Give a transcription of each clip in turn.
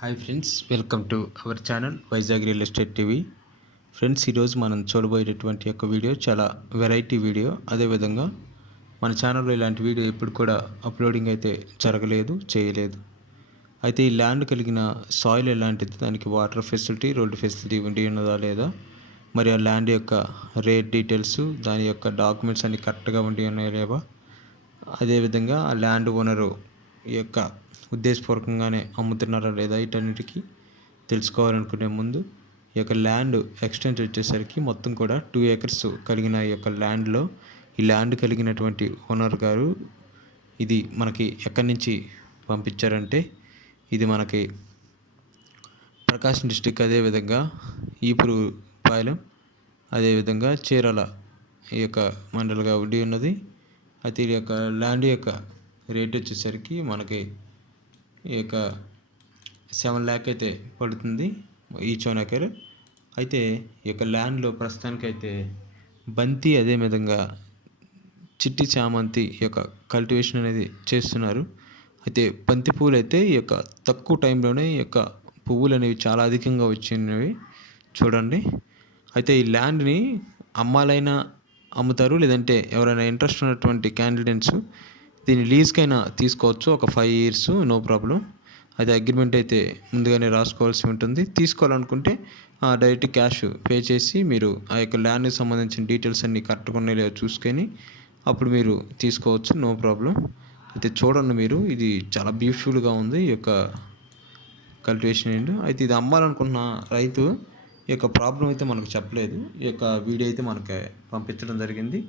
Hi friends welcome to our channel Vizag real estate TV. Friends ఈరోజు మనం చూడబోయేటటువంటి యొక్క video చాలా వెరైటీ వీడియో. అదేవిధంగా మన ఛానల్లో ఇలాంటి వీడియో ఎప్పుడు కూడా అప్లోడింగ్ అయితే జరగలేదు చేయలేదు. అయితే ఈ ల్యాండ్ కలిగిన సాయిల్ ఎలాంటిది? దానికి వాటర్ ఫెసిలిటీ రోడ్డు ఫెసిలిటీ ఉండి ఉన్నదా లేదా? మరి ఆ ల్యాండ్ యొక్క రేట్ డీటెయిల్స్ దాని యొక్క డాక్యుమెంట్స్ అన్ని కరెక్ట్గా ఉండి ఉన్నాయా లేవా? అదేవిధంగా ఆ ల్యాండ్ ఓనరు ఈ యొక్క ఉద్దేశపూర్వకంగానే అమ్ముతున్నారా లేదా వీటన్నిటికీ తెలుసుకోవాలనుకునే ముందు ఈ యొక్క ల్యాండ్ ఎక్స్టెంట్ వచ్చేసరికి మొత్తం కూడా టూ ఏకర్స్ కలిగిన ఈ యొక్క ల్యాండ్లో ఈ ల్యాండ్ కలిగినటువంటి ఓనర్ గారు ఇది మనకి ఎక్కడి నుంచి పంపించారంటే ఇది మనకి ప్రకాశం డిస్టిక్ అదేవిధంగా ఈపురు పాలెం అదేవిధంగా చీరాల ఈ యొక్క మండలిగా ఉండి ఉన్నది. అయితే ఈ యొక్క ల్యాండ్ యొక్క రేట్ వచ్చేసరికి మనకి ఈ యొక్క సెవెన్ ల్యాక్ అయితే పడుతుంది ఈచ్ వన్ ఎకర్. అయితే ఈ యొక్క ల్యాండ్లో ప్రస్తుతానికైతే బంతి అదే విధంగా చిట్టి చామంతి ఈ యొక్క కల్టివేషన్ అనేది చేస్తున్నారు. అయితే బంతి పువ్వులు అయితే ఈ యొక్క తక్కువ టైంలోనే ఈ యొక్క పువ్వులు అనేవి చాలా అధికంగా వచ్చినవి. చూడండి. అయితే ఈ ల్యాండ్ని అమ్మాలైనా అమ్ముతారు లేదంటే ఎవరైనా ఇంట్రెస్ట్ ఉన్నటువంటి క్యాండిడేట్స్ దీన్ని లీజ్కైనా తీసుకోవచ్చు ఒక ఫైవ్ ఇయర్స్ నో ప్రాబ్లం అది అగ్రిమెంట్ అయితే ముందుగానే రాసుకోవాల్సి ఉంటుంది. తీసుకోవాలనుకుంటే డైరెక్ట్ క్యాష్ పే చేసి మీరు ఆ యొక్క ల్యాండ్కి సంబంధించిన డీటెయిల్స్ అన్ని కరెక్ట్గా ఉన్నాయో చూసుకొని అప్పుడు మీరు తీసుకోవచ్చు నో ప్రాబ్లం అయితే చూడండి మీరు ఇది చాలా బ్యూటిఫుల్గా ఉంది ఈ యొక్క కల్టివేషన్ ఏంటి. అయితే ఇది అమ్మాలనుకున్న రైతు ఈ యొక్క ప్రాబ్లం అయితే మనకు చెప్పలేదు. ఈ యొక్క వీడియో అయితే మనకి పంపించడం జరిగింది.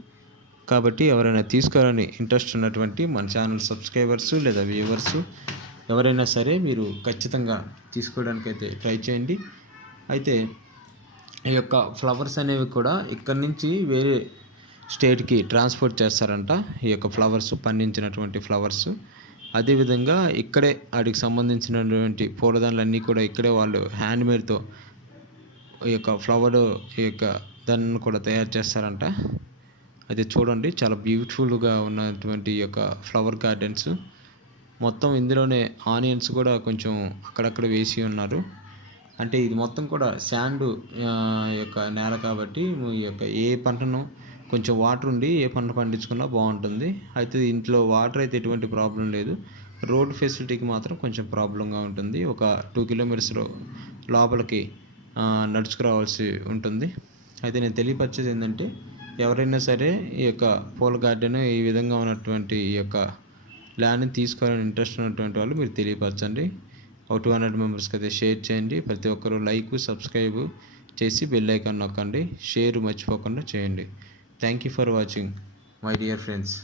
కాబట్టి ఎవరైనా తీసుకోవాలని ఇంట్రెస్ట్ ఉన్నటువంటి మన ఛానల్ సబ్స్క్రైబర్స్ లేదా వ్యూవర్స్ ఎవరైనా సరే మీరు ఖచ్చితంగా తీసుకోవడానికి అయితే ట్రై చేయండి. అయితే ఈ యొక్క ఫ్లవర్స్ అనేవి కూడా ఇక్కడి నుంచి వేరే స్టేట్కి ట్రాన్స్పోర్ట్ చేస్తారంట. ఈ యొక్క ఫ్లవర్స్ పండించినటువంటి ఫ్లవర్స్ అదేవిధంగా ఇక్కడే వాటికి సంబంధించినటువంటి పూలదండలన్నీ కూడా ఇక్కడే వాళ్ళు హ్యాండ్మేడ్తో ఈ యొక్క ఫ్లవర్ ఈ యొక్క దాన్ని కూడా తయారు చేస్తారంట. అయితే చూడండి చాలా బ్యూటిఫుల్గా ఉన్నటువంటి యొక్క ఫ్లవర్ గార్డెన్స్ మొత్తం ఇందులోనే ఆనియన్స్ కూడా కొంచెం అక్కడక్కడ వేసి ఉన్నారు. అంటే ఇది మొత్తం కూడా శాండ్ యొక్క నేల కాబట్టి ఈ యొక్క ఏ పంటను కొంచెం వాటర్ ఉండి ఏ పంట పండించుకున్నా బాగుంటుంది. అయితే ఇంట్లో వాటర్ అయితే ఎటువంటి ప్రాబ్లం లేదు. రోడ్ ఫెసిలిటీకి మాత్రం కొంచెం ప్రాబ్లంగా ఉంటుంది. ఒక టూ కిలోమీటర్స్ లోపలికి నడుచుకురావాల్సి ఉంటుంది. అయితే నేను తెలియపరిచేది ఏంటంటే ఎవరైనా సరే ఈ యొక్క పూల గార్డెన్ ఈ విధంగా ఉన్నటువంటి ఈ యొక్క ల్యాండ్ని తీసుకోవాలని ఇంట్రెస్ట్ ఉన్నటువంటి వాళ్ళు మీరు తెలియపరచండి. ఒక టూ హండ్రెడ్ మెంబర్స్కి అయితే షేర్ చేయండి. ప్రతి ఒక్కరు లైక్ సబ్స్క్రైబ్ చేసి బెల్ ఐకాన్ నొక్కండి. షేర్ మర్చిపోకుండా చేయండి. Thank you for watching my dear friends.